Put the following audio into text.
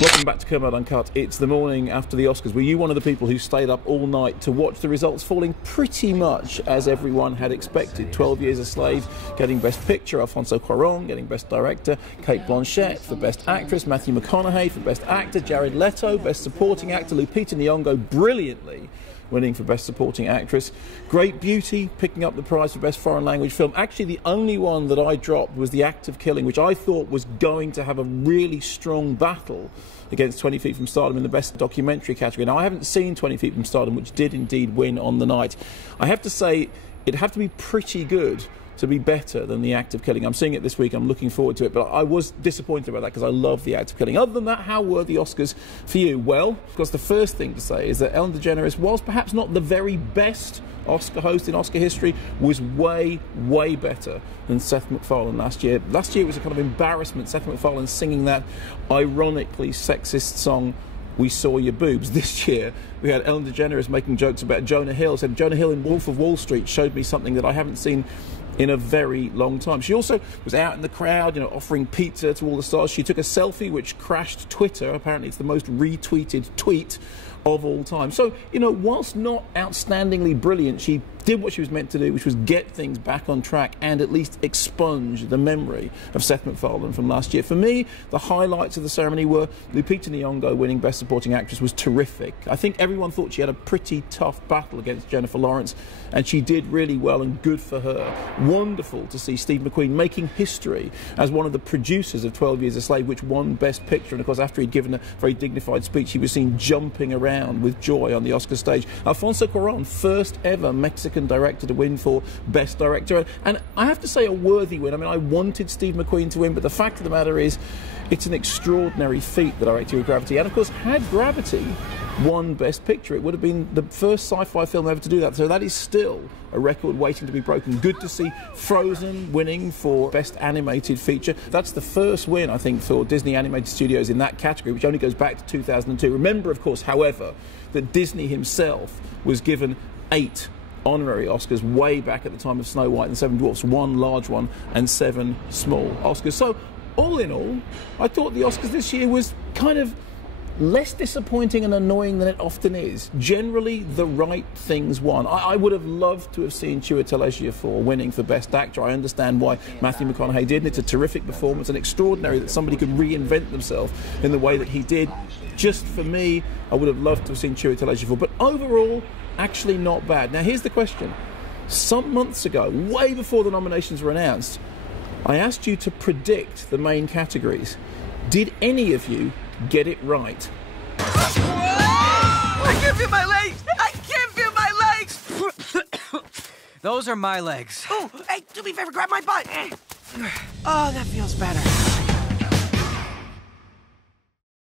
Welcome back to Kermode Uncut. It's the morning after the Oscars. Were you one of the people who stayed up all night to watch the results falling pretty much as everyone had expected? 12 Years a Slave getting Best Picture, Alfonso Cuarón getting Best Director, Cate Blanchett for Best Actress, Matthew McConaughey for Best Actor, Jared Leto Best Supporting Actor, Lupita Nyong'o brilliantly winning for Best Supporting Actress. Great Beauty picking up the prize for Best Foreign Language Film. Actually, the only one that I dropped was The Act of Killing, which I thought was going to have a really strong battle against 20 Feet from Stardom in the Best Documentary category. Now, I haven't seen 20 Feet from Stardom, which did indeed win on the night. I have to say, it'd have to be pretty good to be better than The Act of Killing. I'm seeing it this week, I'm looking forward to it, but I was disappointed about that because I love The Act of Killing. Other than that, how were the Oscars for you? Well, of course, the first thing to say is that Ellen DeGeneres, whilst perhaps not the very best Oscar host in Oscar history, was way, way better than Seth MacFarlane last year. Last year it was a kind of embarrassment, Seth MacFarlane singing that ironically sexist song, We Saw Your Boobs. This year we had Ellen DeGeneres making jokes about Jonah Hill. Said Jonah Hill in Wolf of Wall Street showed me something that I haven't seen in a very long time. She also was out in the crowd, you know, offering pizza to all the stars. She took a selfie which crashed Twitter. Apparently it's the most retweeted tweet of all time. So, you know, whilst not outstandingly brilliant, she did what she was meant to do, which was get things back on track and at least expunge the memory of Seth MacFarlane from last year. For me, the highlights of the ceremony were Lupita Nyong'o winning Best Supporting Actress was terrific. I think everyone thought she had a pretty tough battle against Jennifer Lawrence, and she did really well, and good for her. Wonderful to see Steve McQueen making history as one of the producers of 12 Years a Slave, which won Best Picture. And of course, after he'd given a very dignified speech, he was seen jumping around with joy on the Oscar stage. Alfonso Cuarón, first ever Mexican director to win for Best Director, and I have to say a worthy win. I mean, I wanted Steve McQueen to win, but the fact of the matter is it's an extraordinary feat, the director of Gravity. And of course, had Gravity won Best Picture, it would have been the first sci-fi film ever to do that, so that is still a record waiting to be broken. Good to see Frozen winning for Best Animated Feature. That's the first win, I think, for Disney Animated Studios in that category, which only goes back to 2002. Remember, of course, however, that Disney himself was given 8 honorary Oscars way back at the time of Snow White and the Seven Dwarfs, 1 large one and 7 small Oscars. So all in all, I thought the Oscars this year was kind of less disappointing and annoying than it often is. Generally, the right things won. I would have loved to have seen Chiwetel Ejiofor winning for Best Actor. I understand why Matthew McConaughey did, and it's a terrific performance and extraordinary that somebody could reinvent themselves in the way that he did. Just for me, I would have loved to have seen Chiwetel Ejiofor, but overall, actually not bad. Now, here's the question. Some months ago, way before the nominations were announced, I asked you to predict the main categories. Did any of you get it right? I can't feel my legs! I can't feel my legs! Those are my legs. Oh, hey, do me a favor, grab my butt. Oh, that feels better.